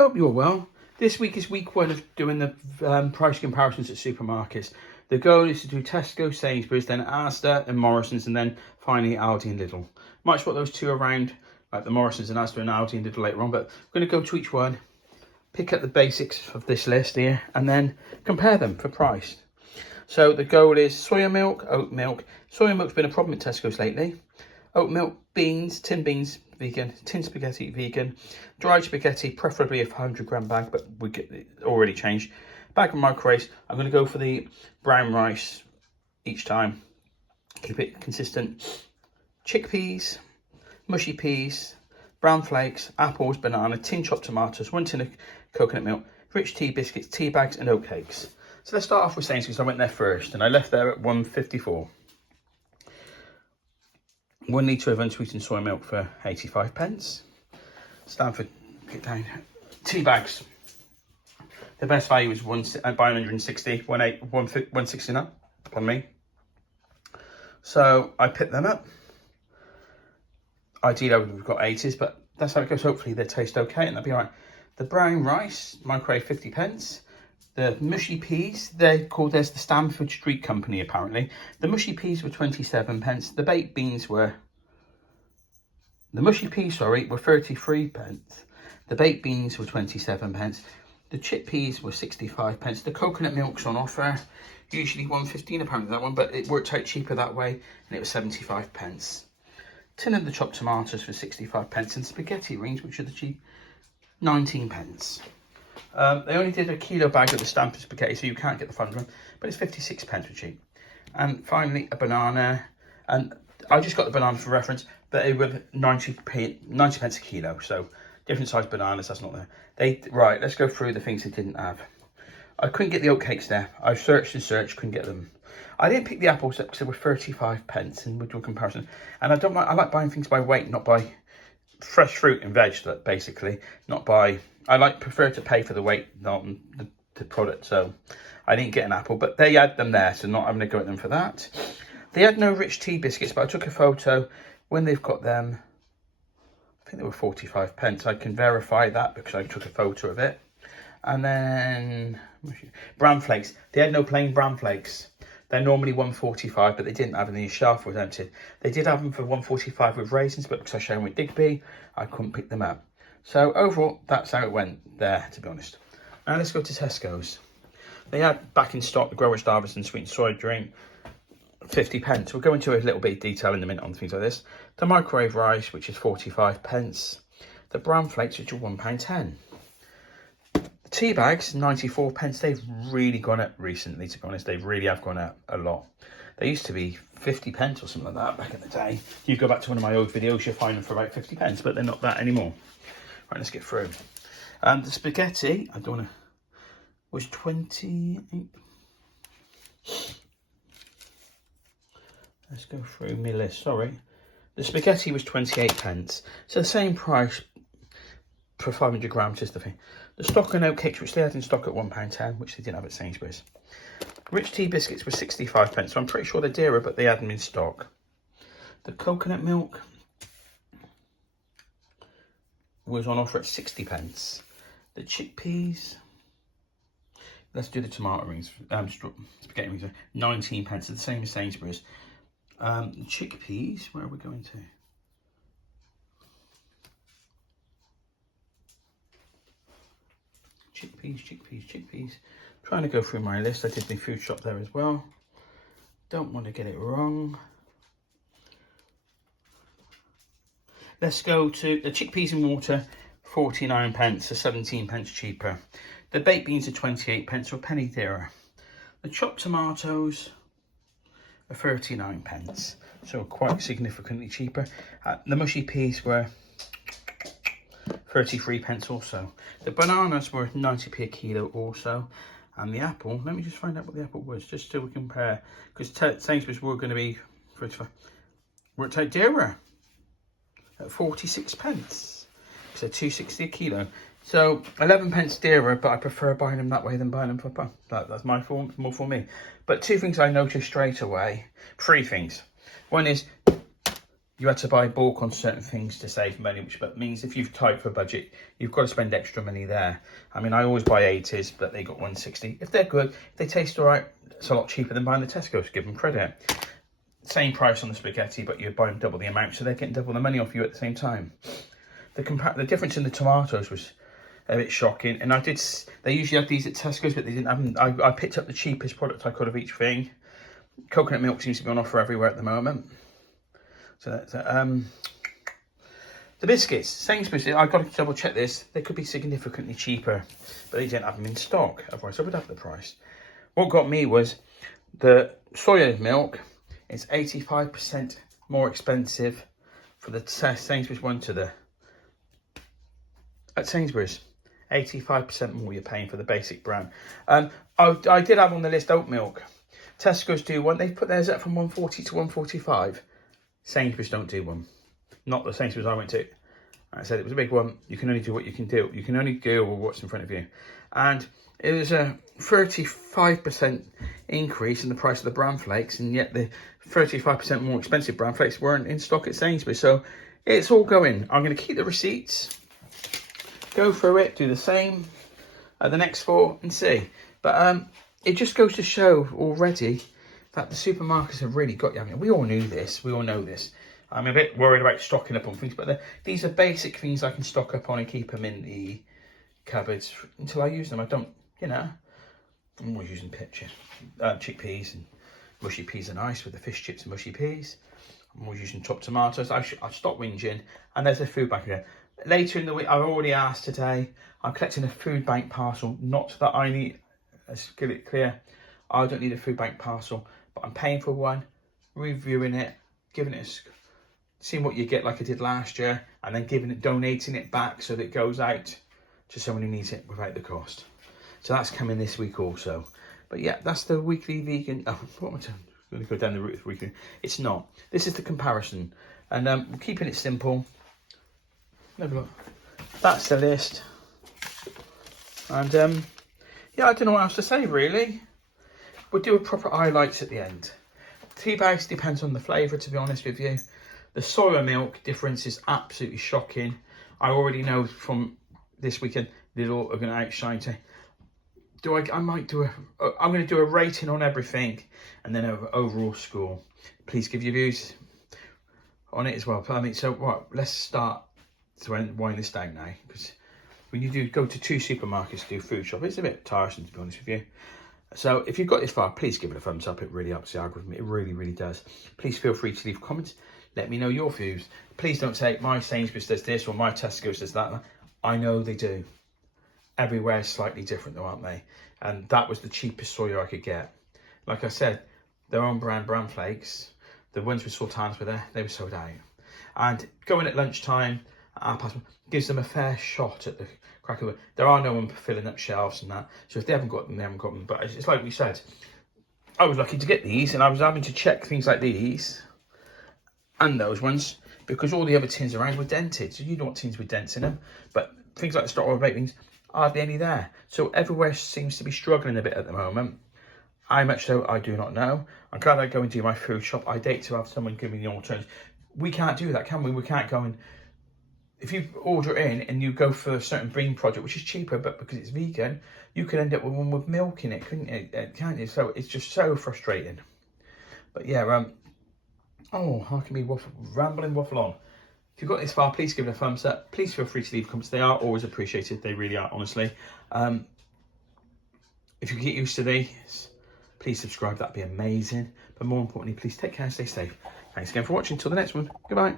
hope you're well. This week is week one of doing the price comparisons at supermarkets. The goal is to do Tesco, Sainsbury's, then Asda and Morrison's, and then finally Aldi and Lidl. Might swap those two around, like the Morrison's and Asda and Aldi and Lidl later on, but we're going to go to each one, pick up the basics of this list here, and then compare them for price. So the goal is soya milk, oat milk. Soya milk's been a problem at Tesco's lately. Oat milk, beans, tin beans, vegan, tin spaghetti, vegan, dried spaghetti, preferably a 100-gram bag, but we get it already changed. Bag of microwaves. I'm going to go for the brown rice each time. Keep it consistent. Chickpeas, mushy peas, brown flakes, apples, banana, tin chopped tomatoes, 1 tin of coconut milk, rich tea biscuits, tea bags, and oat cakes. So let's start off with Sainsbury's. I went there first, and I left there at 1.54. 1 litre of unsweetened soy milk for 85 pence. Stanford, get down. Tea bags. The best value was 160, 169, pardon me. So I picked them up. Ideally, I would have got 80s, but that's how it goes. Hopefully they taste okay and they'll be all right. The brown rice, microwave 50 pence. The mushy peas, they're called as the Stamford Street Company, apparently. The mushy peas were 27 pence. The baked beans were... The mushy peas, were 33 pence. The baked beans were 27 pence. The chickpeas were 65 pence. The coconut milk's on offer. Usually 1.15 apparently that one, but it worked out cheaper that way, and it was 75 pence. Tin of the chopped tomatoes for 65 pence. And spaghetti rings, which are the cheap, 19 pence. They only did a kilo bag of the Stamford spaghetti, so you can't get the fun one, but it's 56 pence for cheap. And finally, a banana. And I just got the banana for reference, but it was 90 pence a kilo. So different size bananas, that's not there. Right, let's go through the things they didn't have. I couldn't get the oat cakes there. I've searched and searched, couldn't get them. I didn't pick the apples up because they were 35 pence, and we'll do a comparison. And I like buying things by weight, not by fresh fruit and veg, basically, not by... prefer to pay for the weight, not the product. So I didn't get an apple, but they had them there, so not having to go at them for that. They had no rich tea biscuits, but I took a photo when they've got them. I think they were 45 pence. I can verify that because I took a photo of it. And then bran flakes. They had no plain bran flakes. They're normally 1.45, but they didn't have any. The shelf was empty. They did have them for 1.45 with raisins, but because I showed them with Digby, I couldn't pick them up. So overall, that's how it went there, to be honest. Now let's go to Tesco's. They had back in stock the Growers Darvison sweet soy drink, 50 pence. We'll go into a little bit of detail in a minute on things like this. The microwave rice, which is 45 pence. The brown flakes, which are £1.10. The tea bags, 94 pence. They've really gone up recently, to be honest. They really have gone up a lot. They used to be 50 pence or something like that back in the day. You go back to one of my old videos, you'll find them for about 50 pence, but they're not that anymore. Right, let's get through. The spaghetti, was 28. Let's go through my list, sorry. The spaghetti was 28 pence. So the same price for 500 grams is the thing. The stock and oat cakes, which they had in stock at £1.10, which they didn't have at Sainsbury's. Rich tea biscuits were 65 pence, so I'm pretty sure they're dearer, but they had them in stock. The coconut milk was on offer at 60 pence. The chickpeas, let's do the tomato rings, spaghetti rings, 19 pence, the same as Sainsbury's. The chickpeas, where are we going to? Chickpeas. Trying to go through my list. I did my food shop there as well. Don't want to get it wrong. Let's go to the chickpeas and water, 49 pence, so 17 pence cheaper. The baked beans are 28 pence, or a penny dearer. The chopped tomatoes are 39 pence, so quite significantly cheaper. The mushy peas were 33 pence also. The bananas were 90p a kilo also. And the apple, let me just find out what the apple was, just so we compare. Because Sainsbury's were going to be 35. Worked out dearer at 46 pence. So 2.60 a kilo. So 11 pence dearer, but I prefer buying them that way than buying them for pound. That's more for me. But two things I noticed straight away. 3 things. One is you had to buy bulk on certain things to save money, which means if you've tight for a budget, you've got to spend extra money there. I mean, I always buy 80s, but they got 160. If they're good, if they taste all right, it's a lot cheaper than buying the Tesco, to give them credit. Same price on the spaghetti, but you're buying double the amount, so they're getting double the money off you at the same time. The difference in the tomatoes was a bit shocking, and they usually have these at Tesco's, but they didn't have them. I picked up the cheapest product I could of each thing. Coconut milk seems to be on offer everywhere at the moment. So that's the biscuits. Sainsbury's, I've got to double check this. They could be significantly cheaper, but they didn't have them in stock. Otherwise, I would have the price. What got me was the soya milk is 85% more expensive for the Sainsbury's one at Sainsbury's. 85% more you're paying for the basic brand. I did have on the list oat milk. Tesco's do one. They put theirs up from 140 to 145. Sainsbury's don't do one. Not the Sainsbury's I went to. I said it was a big one. You can only do what you can do. You can only go with what's in front of you. And it was a 35% increase in the price of the bran flakes, and yet the 35% more expensive bran flakes weren't in stock at Sainsbury's. So it's all going. I'm going to keep the receipts, go through it, do the same at the next 4 and see. But it just goes to show already that the supermarkets have really got you. I mean, we all knew this. We all know this. I'm a bit worried about stocking up on things, but these are basic things I can stock up on and keep them in the cupboards until I use them. I don't, I'm always using chickpeas, and mushy peas are nice with the fish chips and mushy peas. I'm always using chopped tomatoes. I've stopped whinging, and there's a food bank again. Later in the week, I've already asked today, I'm collecting a food bank parcel. Not that I need, let's get it clear, I don't need a food bank parcel, but I'm paying for one, reviewing it, giving it seeing what you get like I did last year, and then donating it back so that it goes out to someone who needs it without the cost. So that's coming this week also. But yeah, that's the weekly vegan. Oh, what am I doing? I'm going to go down the route of weekly. It's not. This is the comparison, and we're keeping it simple. Have a look. That's the list, and yeah, I don't know what else to say really. We'll do a proper highlights at the end. Tea bags depends on the flavour, to be honest with you. The soya milk difference is absolutely shocking. I already know from this weekend Lidl are going to outshine to. I'm going to do a rating on everything, and then an overall score. Please give your views on it as well. I mean, so what? Let's start to wind this down now, because when you do go to 2 supermarkets to do food shop, it's a bit tiresome, to be honest with you. So if you've got this far, please give it a thumbs up. It really helps the algorithm. It really, really does. Please feel free to leave comments. Let me know your views. Please don't say my Sainsbury's does this or my Tesco does that. I know they do. Everywhere is slightly different though, aren't they? And that was the cheapest soya I could get. Like I said, their own brand bran flakes, the ones with sultanas were there, they were sold out. And going at lunchtime, gives them a fair shot at the crack of it. There are no one filling up shelves and that. So if they haven't got them, they haven't got them. But it's like we said, I was lucky to get these, and I was having to check things like these and those ones, because all the other tins around were dented. So you don't want tins with dents in them. But things like the stock oil ratings, hardly any there. So everywhere seems to be struggling a bit at the moment. How much so, I do not know. I'm glad I go and do my food shop. I date to have someone give me the alternatives. We can't do that, can we? We can't go and, if you order in and you go for a certain bean product, which is cheaper, but because it's vegan, you could end up with one with milk in it, couldn't you? Can't you? So it's just so frustrating. But yeah, I can be rambling waffle on. If you've got this far, please give it a thumbs up. Please feel free to leave comments. They are always appreciated. They really are, honestly. If you get used to these, please subscribe. That'd be amazing. But more importantly, please take care and stay safe. Thanks again for watching. Till the next one. Goodbye.